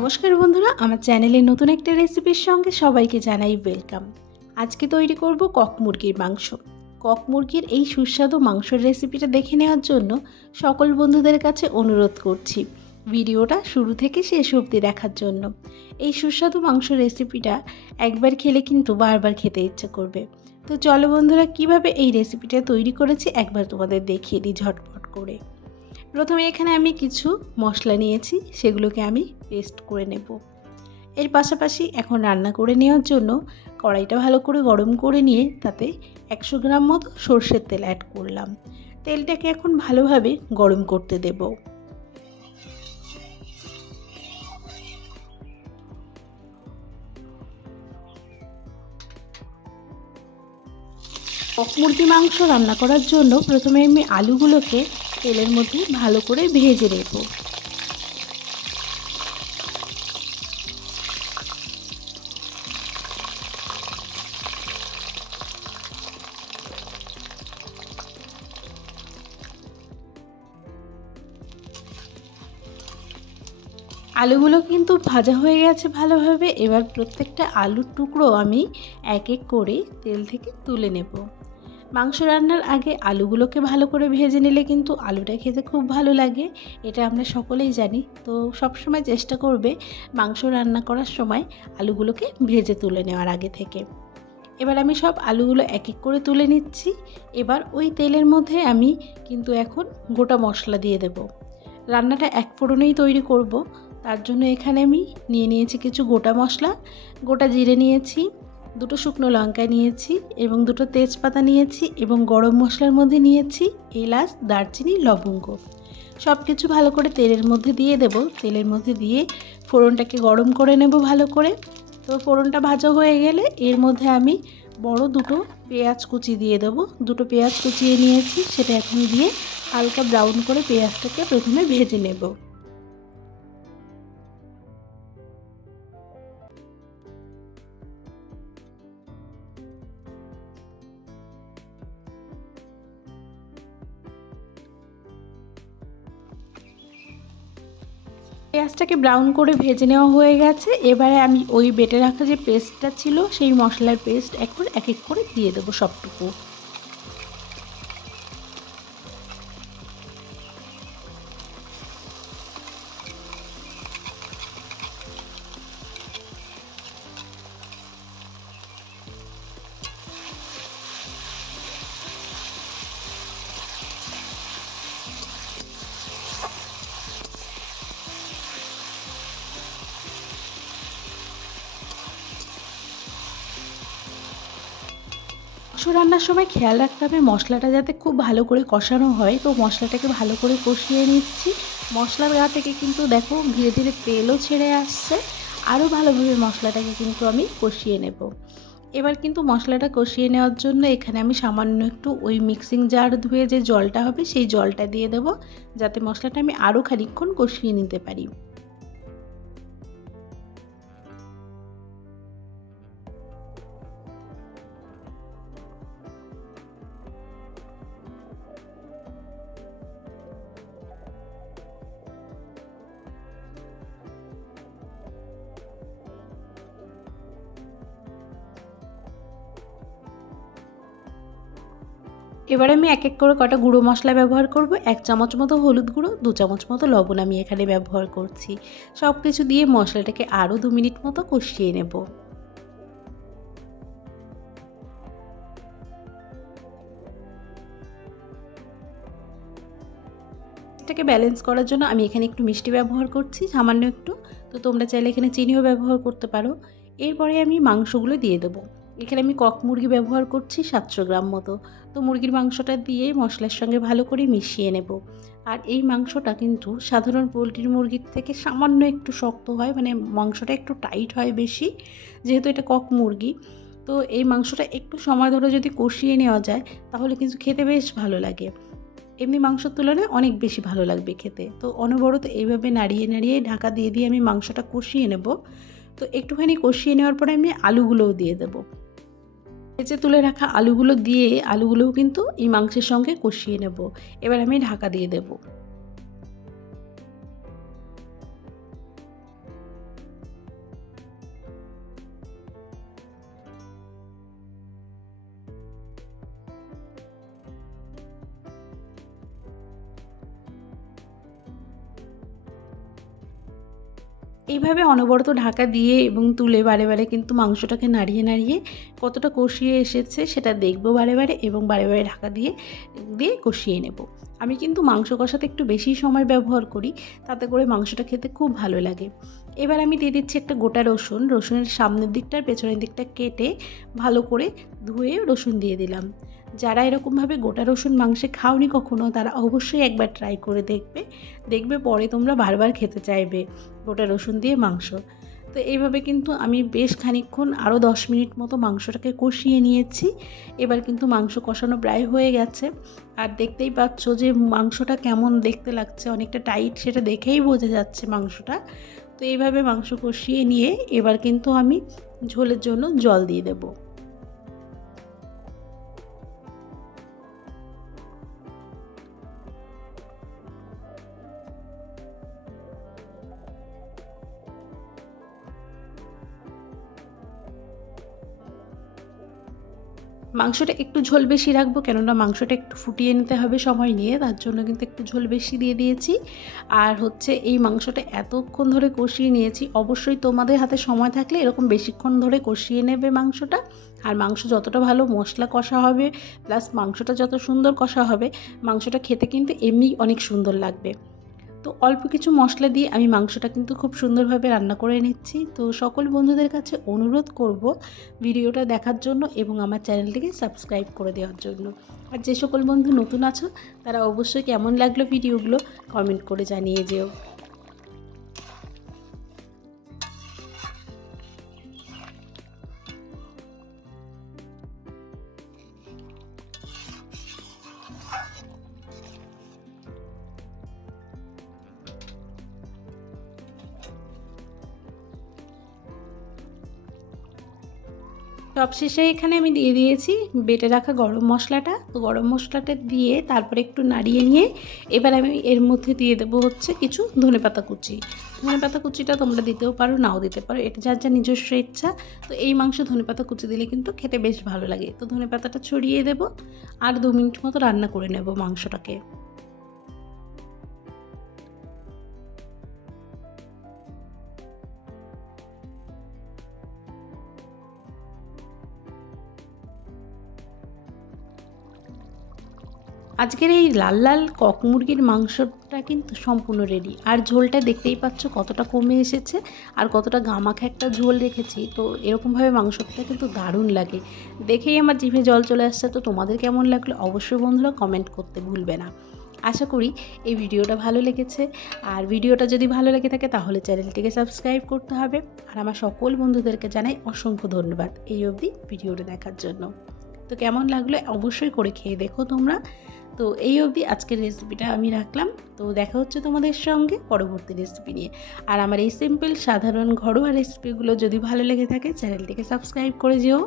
নমস্কার বন্ধুরা, আমার চ্যানেলে নতুন একটা রেসিপির সঙ্গে সবাইকে জানাই ওয়েলকাম। আজকে তৈরি করব কক মুরগির মাংস। কক মুরগির এই সুস্বাদু মাংসের রেসিপিটা দেখে নেওয়ার জন্য সকল বন্ধুদের কাছে অনুরোধ করছি ভিডিওটা শুরু থেকে শেষ অবধি দেখার জন্য। এই সুস্বাদু মাংস রেসিপিটা একবার খেলে কিন্তু বারবার খেতে ইচ্ছে করবে। তো চলো বন্ধুরা, কিভাবে এই রেসিপিটা তৈরি করেছি একবার তোমাদের দেখিয়ে দিই ঝটপট করে। প্রথমে এখানে আমি কিছু মশলা নিয়েছি, সেগুলোকে আমি পেস্ট করে নেব। এর পাশাপাশি এখন রান্না করে নেওয়ার জন্য কড়াইটা ভালো করে গরম করে নিয়ে তাতে 100 গ্রাম মতো সরষের তেল অ্যাড করলাম। তেলটাকে এখন ভালোভাবে গরম করতে দেব। কক মুরগি মাংস রান্না করার জন্য প্রথমে আমি আলুগুলোকে তেলের মধ্যে ভালো করে ভেজে নেব। আলুগুলো কিন্তু ভাজা হয়ে গেছে ভালোভাবে। এবার প্রত্যেকটা আলুর টুকরো আমি এক এক করে তেল থেকে তুলে নেব। মাংস রান্নার আগে আলুগুলোকে ভালো করে ভেজে নিলে কিন্তু আলুটা খেতে খুব ভালো লাগে, এটা আমরা সকলেই জানি। তো সবসময় চেষ্টা করবে মাংস রান্না করার সময় আলুগুলোকে ভেজে তুলে নেওয়ার আগে থেকে। এবার আমি সব আলুগুলো এক এক করে তুলে নিচ্ছি। এবার ওই তেলের মধ্যে আমি কিন্তু এখন গোটা মশলা দিয়ে দেব। রান্নাটা এক ফোড়নেই তৈরি করব, তার জন্য এখানে আমি নিয়েছি কিছু গোটা মশলা। গোটা জিরে নিয়েছি, দুটো শুকনো লঙ্কা নিয়েছি এবং দুটো তেজপাতা নিয়েছি এবং গরম মশলার মধ্যে নিয়েছি এলাচ, দারচিনি, লবঙ্গ। সব কিছু ভালো করে তেলের মধ্যে দিয়ে দেব। তেলের মধ্যে দিয়ে ফোড়নটাকে গরম করে নেব ভালো করে। তো ফোড়নটা ভাজা হয়ে গেলে এর মধ্যে আমি বড় দুটো পেঁয়াজ কুচি দিয়ে দেবো। দুটো পেঁয়াজ কুচিয়ে নিয়েছি, সেটা এখন দিয়ে হালকা ব্রাউন করে পেঁয়াজটাকে প্রথমে ভেজে নেব। পেঁয়াজটাকে ব্রাউন করে ভেজে নেওয়া হয়ে গেছে। এবারে আমি ওই বেটে রাখা যে পেস্টটা ছিল সেই মশলার পেস্ট এখন এক এক করে দিয়ে দেবো সবটুকু। মাংস রান্নার সময় খেয়াল রাখতে হবে মশলাটা যাতে খুব ভালো করে কষানো হয়। তো মশলাটাকে ভালো করে কষিয়ে নিচ্ছি। মশলার গা থেকে কিন্তু দেখো ধীরে ধীরে তেলও ছেড়ে আসছে। আরও ভালোভাবে মশলাটাকে কিন্তু আমি কষিয়ে নেব। এবার কিন্তু মশলাটা কষিয়ে নেওয়ার জন্য এখানে আমি সামান্য একটু ওই মিক্সিং জার ধুয়ে যে জলটা হবে সেই জলটা দিয়ে দেব, যাতে মশলাটা আমি আরও খানিকক্ষণ কষিয়ে নিতে পারি। এবারে আমি এক এক করে কটা গুঁড়ো মশলা ব্যবহার করব। 1 চামচ মতো হলুদ গুঁড়ো, 2 চামচ মতো লবণ আমি এখানে ব্যবহার করছি। সব কিছু দিয়ে মশলাটাকে আরও 2 মিনিট মতো কষিয়ে নেব। এটাকে ব্যালেন্স করার জন্য আমি এখানে একটু মিষ্টি ব্যবহার করছি, সামান্য একটু। তো তোমরা চাইলে এখানে চিনিও ব্যবহার করতে পারো। এরপরে আমি মাংসগুলো দিয়ে দেবো। এখানে আমি কক মুরগি ব্যবহার করছি 700 গ্রাম মতো। তো মুরগির মাংসটা দিয়ে মশলার সঙ্গে ভালো করে মিশিয়ে নেব। আর এই মাংসটা কিন্তু সাধারণ পোলট্রির মুরগির থেকে সামান্য একটু শক্ত হয়, মানে মাংসটা একটু টাইট হয় বেশি, যেহেতু এটা কক মুরগি। তো এই মাংসটা একটু সময় ধরে যদি কষিয়ে নেওয়া যায় তাহলে কিন্তু খেতে বেশ ভালো লাগে। এমনি মাংসের তুলনায় অনেক বেশি ভালো লাগবে খেতে। তো অনবরত এইভাবে নাড়িয়ে নাড়িয়ে ঢাকা দিয়ে দিয়ে আমি মাংসটা কষিয়ে নেব। তো একটুখানি কষিয়ে নেওয়ার পরে আমি আলুগুলোও দিয়ে দেব। ভেজে তুলে রাখা আলুগুলো দিয়ে আলুগুলোও কিন্তু এই মাংসের সঙ্গে কষিয়ে নেব। এবার আমি ঢাকা দিয়ে দেব। এইভাবে অনবরত ঢাকা দিয়ে এবং তুলে বারে বারে কিন্তু মাংসটাকে নাড়িয়ে নাড়িয়ে কতটা কষিয়ে এসেছে সেটা দেখবো বারে বারে, এবং বারে বারে ঢাকা দিয়ে দিয়ে কষিয়ে নেব। আমি কিন্তু মাংস কষাতে একটু বেশি সময় ব্যবহার করি, তাতে করে মাংসটা খেতে খুব ভালো লাগে। এবার আমি দিয়ে দিচ্ছি একটা গোটা রসুন। রসুনের সামনের দিকটা আর পেছনের দিকটা কেটে ভালো করে ধুয়ে রসুন দিয়ে দিলাম। যারা এরকমভাবে গোটা রসুন মাংসে খাওনি কখনো, তারা অবশ্যই একবার ট্রাই করে দেখবে পরে তোমরা বারবার খেতে চাইবে গোটা রসুন দিয়ে মাংস। তো এইভাবে কিন্তু আমি বেশ খানিকক্ষণ আরও 10 মিনিট মতো মাংসটাকে কষিয়ে নিয়েছি। এবার কিন্তু মাংস কষানো প্রায় হয়ে গেছে, আর দেখতেই পাচ্ছ যে মাংসটা কেমন দেখতে লাগছে, অনেকটা টাইট, সেটা দেখেই বোঝা যাচ্ছে মাংসটা। তো এইভাবে মাংস কষিয়ে নিয়ে এবার কিন্তু আমি ঝোলের জন্য জল দিয়ে দেবো। মাংসটা একটু ঝোল বেশি রাখবো, কেননা মাংসটা একটু ফুটিয়ে নিতে হবে সময় নিয়ে, তার জন্য কিন্তু একটু ঝোল বেশি দিয়ে দিয়েছি। আর হচ্ছে এই মাংসটা এতক্ষণ ধরে কষিয়ে নিয়েছি, অবশ্যই তোমাদের হাতে সময় থাকলে এরকম বেশিক্ষণ ধরে কষিয়ে নেবে মাংসটা। আর মাংস যতটা ভালো মশলা কষা হবে, প্লাস মাংসটা যত সুন্দর কষা হবে, মাংসটা খেতে কিন্তু এমনি অনেক সুন্দর লাগবে। তো অল্প কিছু মশলা দিয়ে আমি মাংসটা কিন্তু খুব সুন্দরভাবে রান্না করে নিচ্ছি। তো সকল বন্ধুদের কাছে অনুরোধ করব ভিডিওটা দেখার জন্য এবং আমার চ্যানেলটিকে সাবস্ক্রাইব করে দেওয়ার জন্য। আর যে সকল বন্ধু নতুন আছো, তারা অবশ্যই কেমন লাগলো ভিডিওগুলো কমেন্ট করে জানিয়ে যেও। সবশেষে এখানে আমি দিয়ে দিয়েছি বেটে রাখা গরম মশলাটা। তো গরম মশলাটা দিয়ে তারপরে একটু নাড়িয়ে নিয়ে এবার আমি এর মধ্যে দিয়ে দেবো হচ্ছে কিছু ধনেপাতা কুচি। ধনেপাতা কুচিটা তোমরা দিতেও পারো, নাও দিতে পারো, এটা যার যা নিজস্ব ইচ্ছা। তো এই মাংস ধনেপাতা কুচি দিলে কিন্তু খেতে বেশ ভালো লাগে। তো ধনেপাতাটা ছড়িয়ে দেবো, আর 2 মিনিট মতো রান্না করে নেব মাংসটাকে। আজকের এই লাল লাল কক মুরগির মাংসটা কিন্তু সম্পূর্ণ রেডি। আর ঝোলটা দেখতেই পাচ্ছ কতটা কমে এসেছে আর কতটা গামাখা একটা ঝোল রেখেছি। তো এরকমভাবে মাংসটা কিন্তু দারুণ লাগে, দেখেই আমার জিভে জল চলে আসছে। তো তোমাদের কেমন লাগলো অবশ্যই বন্ধুরা কমেন্ট করতে ভুলবে না। আশা করি এই ভিডিওটা ভালো লেগেছে, আর ভিডিওটা যদি ভালো লেগে থাকে তাহলে চ্যানেলটিকে সাবস্ক্রাইব করতে হবে। আর আমার সকল বন্ধুদেরকে জানাই অসংখ্য ধন্যবাদ এই অবধি ভিডিওটা দেখার জন্য। তো কেমন লাগলো অবশ্যই করে খেয়ে দেখো তোমরা। তো এই অবধি আজকের রেসিপিটা আমি রাখলাম। তো দেখা হচ্ছে তোমাদের সঙ্গে পরবর্তী রেসিপি নিয়ে। আর আমার এই সিম্পল সাধারণ ঘরোয়া রেসিপিগুলো যদি ভালো লেগে থাকে চ্যানেলটিকে সাবস্ক্রাইব করে যেও।